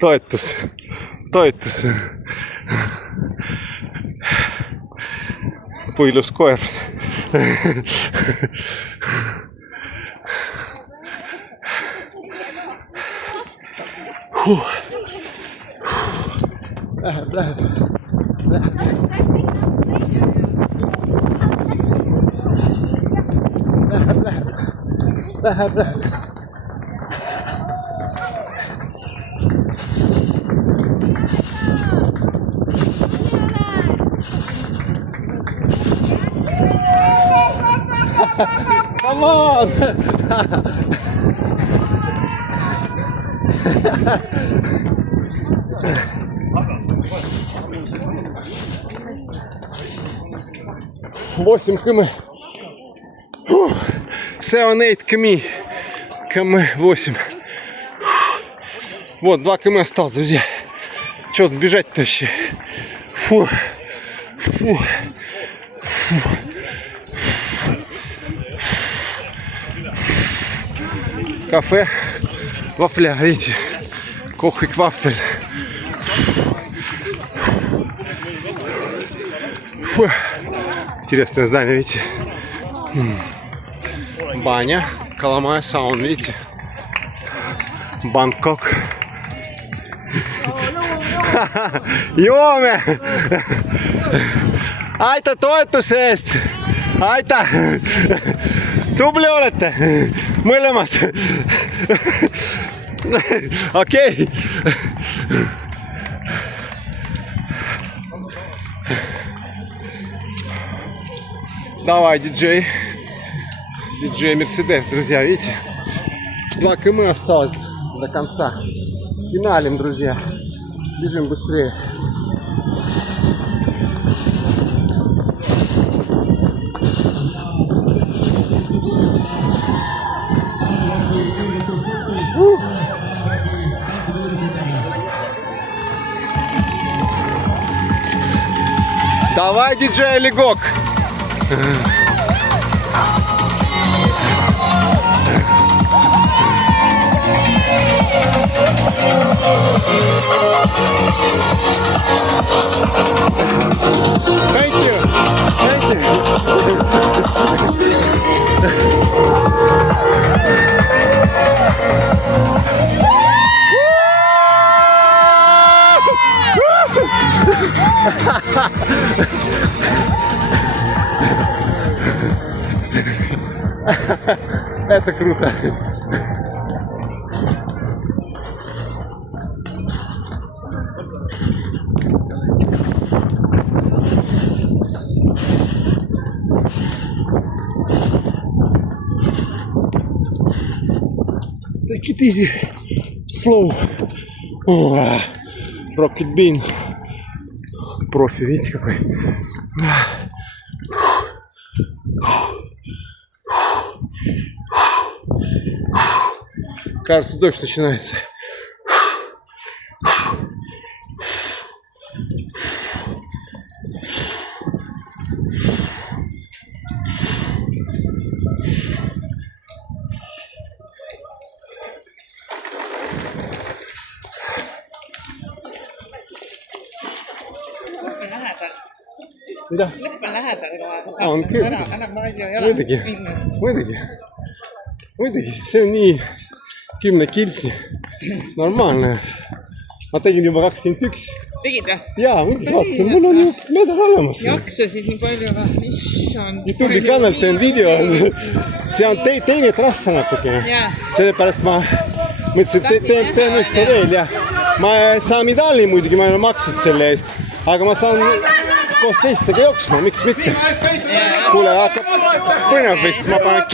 toetus. Puilus koer. Läheb. Come on! Восемь км. 7-8 км 8. Вот, 2 км осталось, друзья. Чё тут бежать-то вообще? Фу. Кафе Вафля, видите? Кох и Вафель. Фу. Интересное здание, видите? Баня, Каламая саун, видите? Бангкок. Juome! Aita toetus eest! Aita! Tubli olete! Mõlemad! Okei! Давай, диджей. Диджей Мерседес, друзья, видите? 2 км осталось до конца. Финалим, друзья. Бежим быстрее. Давай, диджей Легок. Thank you. Это круто. Take it easy, slow. Rocket Bean. Профи, видите какой? Кажется, дождь начинается. Mida? Lõpp on lähedal, On küll. Enam palju ei ole. Muidugi, see on nii 10 kilti. Normaalne. Ma tegin juba 21. Tegid või? Jaa, muidugi vaatan, mul on ju medal olemas. Jaksasid nii palju, aga issand. YouTube'i kanal teen video. See on teine trassa natuke. Sellepärast ma mõtlesin, et teen ühte veel. Ma saan medali muidugi, ma ei ole maksnud selle eest. Aga ma saan koos teistega jooksma, miks mitte? Kuule, hakkab põnev vist, ma panen